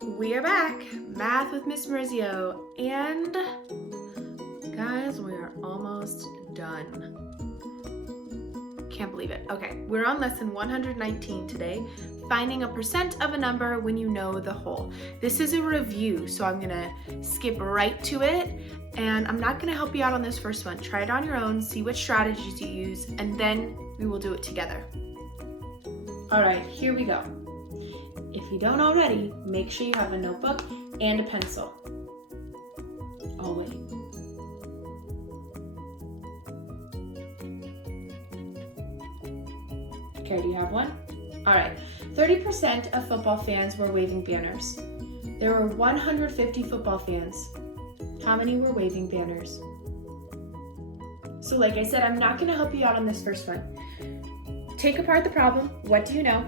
We are back, Math with Miss Marizio, and guys, we are almost done. Can't believe it. Okay, we're on lesson 119 today, finding a percent of a number when you know the whole. This is a review, so I'm gonna skip right to it, and I'm not gonna help you out on this first one. Try it on your own, see what strategies you use, and then we will do it together. All right, here we go. If you don't already, make sure you have a notebook and a pencil. I'll wait. Okay, do you have one? All right, 30% of football fans were waving banners. There were 150 football fans. How many were waving banners? So like I said, I'm not gonna help you out on this first one. Take apart the problem. What do you know?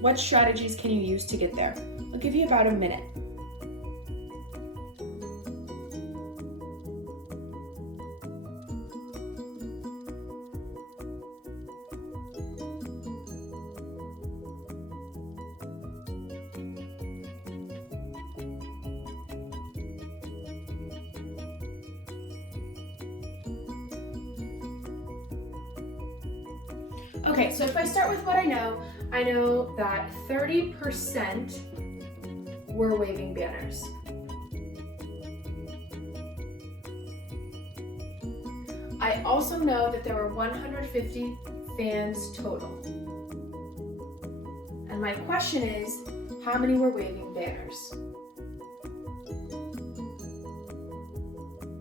What strategies can you use to get there? I'll give you about a minute. Okay, so if I start with what I know that 30% were waving banners. I also know that there were 150 fans total. And my question is, how many were waving banners?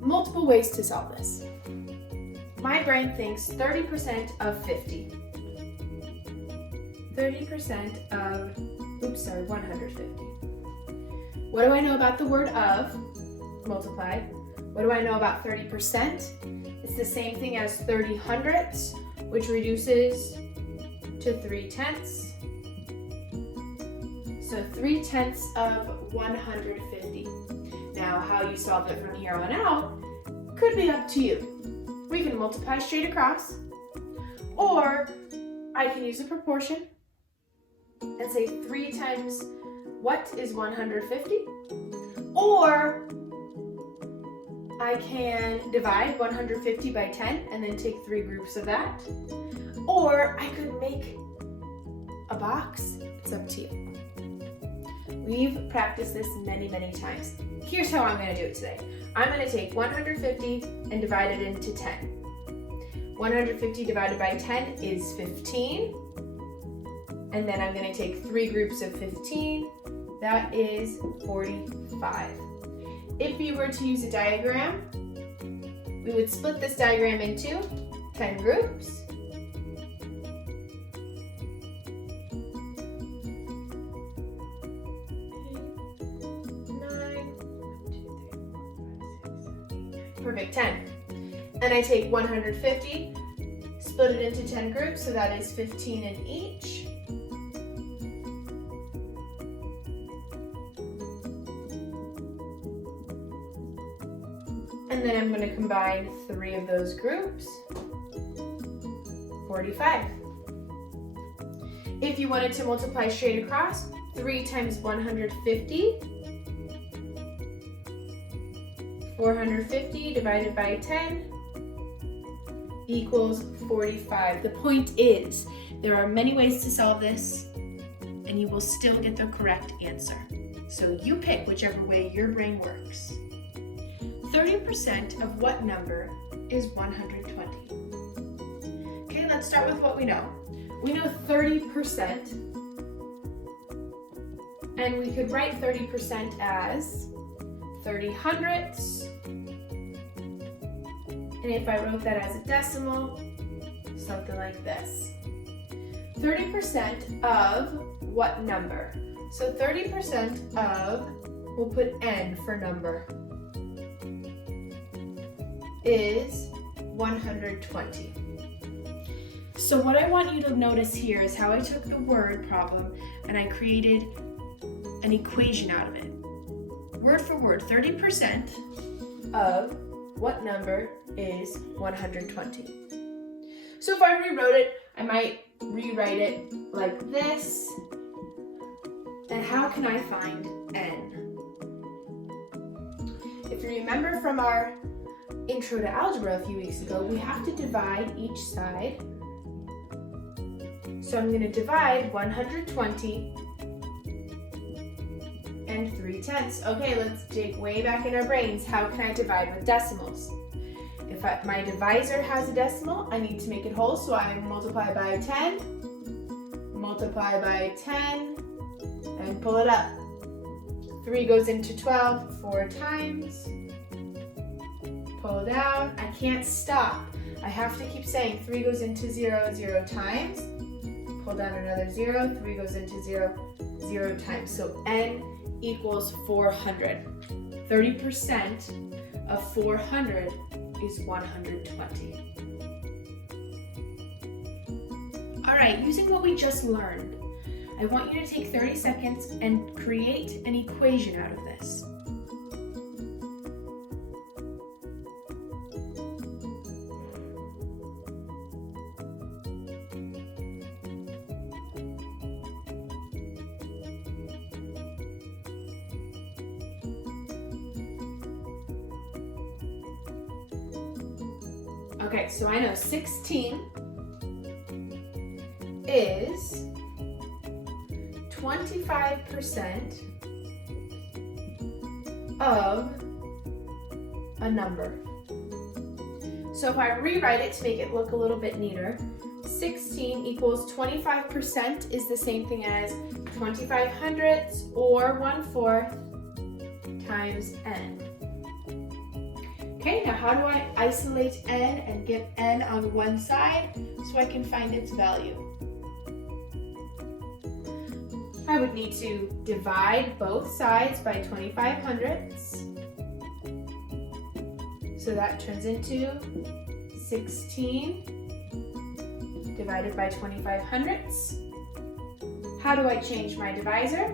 Multiple ways to solve this. My brain thinks 30% of 50. 30% of, 150. What do I know about the word of? Multiplied. What do I know about 30%? It's the same thing as 30 hundredths, which reduces to 3/10. So 3/10 of 150. Now, how you solve it from here on out could be up to you. We can multiply straight across, or I can use a proportion and say 3 times what is 150? Or I can divide 150 by 10 and then take 3 groups of that. Or I could make a box. It's up to you. We've practiced this many, many times. Here's how I'm going to do it today. I'm going to take 150 and divide it into 10. 150 divided by 10 is 15. And then I'm going to take 3 groups of 15. That is 45. If you were to use a diagram, we would split this diagram into 10 groups. Perfect, 10. And I take 150, split it into 10 groups, so that is 15 in each. And then I'm going to combine 3 of those groups, 45. If you wanted to multiply straight across, 3 times 150, 450 divided by 10 equals 45. The point is, there are many ways to solve this, and you will still get the correct answer. So you pick whichever way your brain works. 30% of what number is 120? Okay, let's start with what we know. We know 30%, and we could write 30% as 30 hundredths. And if I wrote that as a decimal, something like this. 30% of what number? So 30% of, we'll put N for number, is 120. So what I want you to notice here is how I took the word problem and I created an equation out of it. Word for word, 30% of what number is 120? So if I rewrote it, I might rewrite it like this. And how can I find n? If you remember from our intro to algebra a few weeks ago, we have to divide each side. So I'm going to divide 120 and 3/10. Okay, let's dig way back in our brains. How can I divide with decimals? If my divisor has a decimal, I need to make it whole, so I multiply by 10, multiply by 10, and pull it up. 3 goes into 12 4 times. Pull down. I can't stop. I have to keep saying 3 goes into 0 0 times. Pull down another 0. 3 goes into 0 0 times. So n equals 400. 30% of 400 is 120. All right, using what we just learned, I want you to take 30 seconds and create an equation out of this. Okay, so I know 16 is 25% of a number. So if I rewrite it to make it look a little bit neater, 16 equals 25% is the same thing as 25 hundredths or 1/4 times n. Okay, now how do I isolate n and get n on one side so I can find its value? I would need to divide both sides by 25 hundredths. So that turns into 16 divided by 25 hundredths. How do I change my divisor?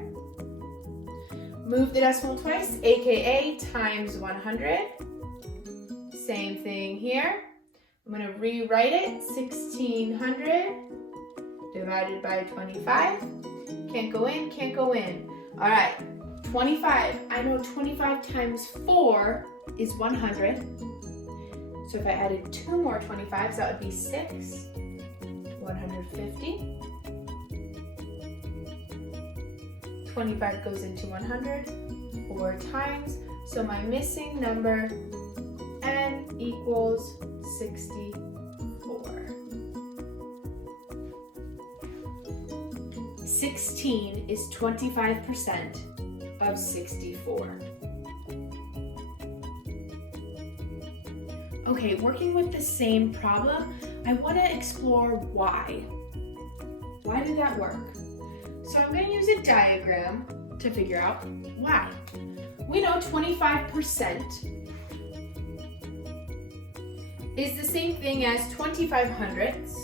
Move the decimal twice, aka times 100. Same thing here. I'm going to rewrite it. 1600 divided by 25. Can't go in, can't go in. All right, 25. I know 25 times 4 is 100. So if I added 2 more 25s, that would be 6. 150. 25 goes into 100 4 times. So my missing number n equals 64. 16 is 25% of 64. Okay, working with the same problem, I want to explore why. Why did that work? So I'm going to use a diagram to figure out why. We know 25% is the same thing as 25 hundredths,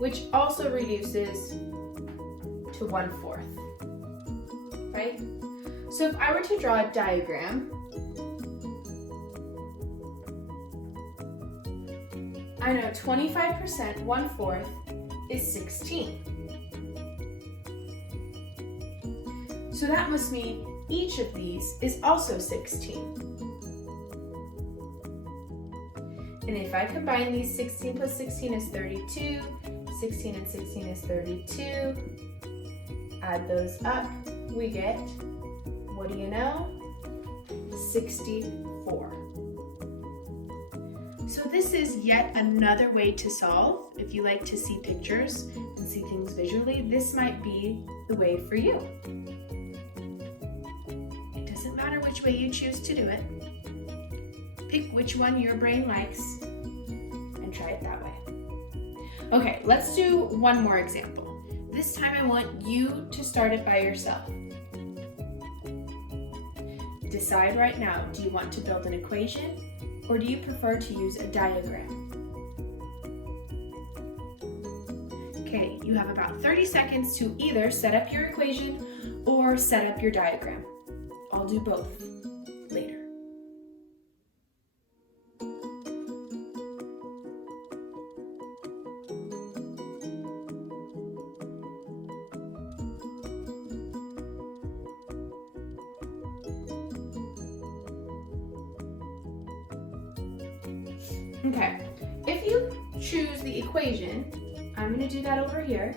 which also reduces to 1/4, right? So if I were to draw a diagram, I know 25%, 1/4 is 16. So that must mean each of these is also 16. And if I combine these, 16 plus 16 is 32, 16 and 16 is 32. Add those up, we get, what do you know? 64. So this is yet another way to solve. If you like to see pictures and see things visually, this might be the way for you. It doesn't matter which way you choose to do it. Pick which one your brain likes and try it that way. Okay, let's do one more example. This time I want you to start it by yourself. Decide right now, do you want to build an equation or do you prefer to use a diagram? Okay, you have about 30 seconds to either set up your equation or set up your diagram. I'll do both later. Okay, if you choose the equation, I'm going to do that over here.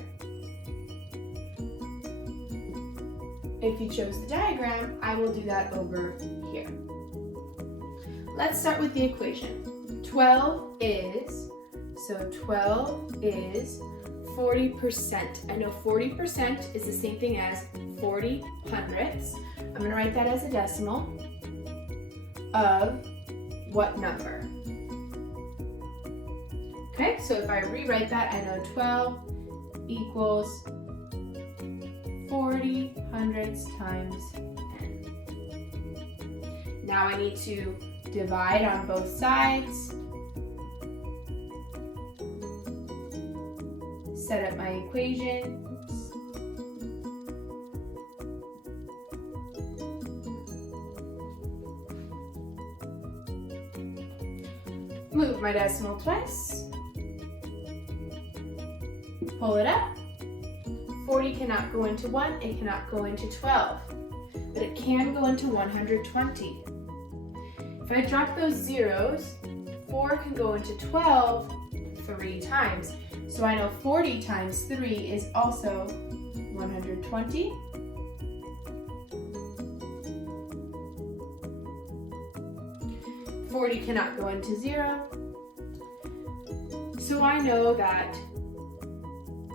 If you chose the diagram, I will do that over here. Let's start with the equation. 12 is 40%. I know 40% is the same thing as 40 hundredths. I'm going to write that as a decimal of what number? Okay, so if I rewrite that, I know 12 equals 40 hundredths times 10. Now I need to divide on both sides. Set up my equation. Move my decimal twice. Pull it up. 40 cannot go into 1, it cannot go into 12, but it can go into 120. If I drop those zeros, 4 can go into 12 3 times. So I know 40 times 3 is also 120. Forty cannot go into 0. So I know that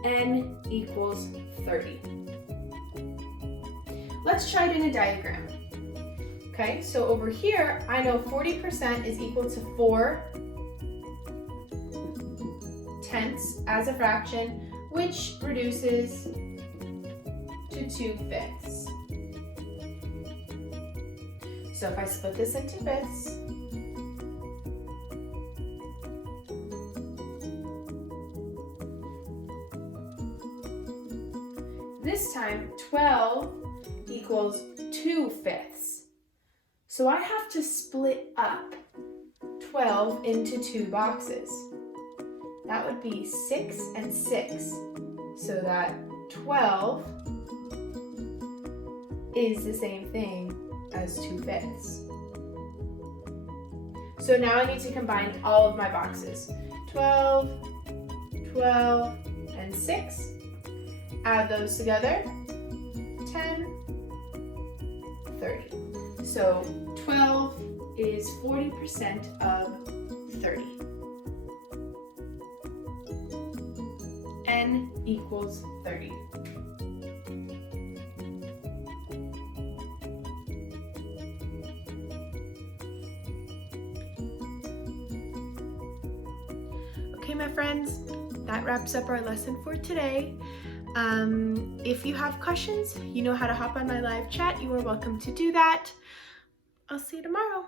n equals 30. Let's try it in a diagram. Okay, so over here, I know 40% is equal to 4 tenths as a fraction, which reduces to 2 fifths. So if I split this into fifths, this time 12 equals 2 fifths. So I have to split up 12 into 2 boxes. That would be 6 and 6. So that 12 is the same thing as 2 fifths. So now I need to combine all of my boxes. 12, 12, and 6. Add those together, 10, 30. So 12 is 40% of 30. N equals 30. Okay, my friends, that wraps up our lesson for today. If you have questions, you know how to hop on my live chat. You are welcome to do that. I'll see you tomorrow.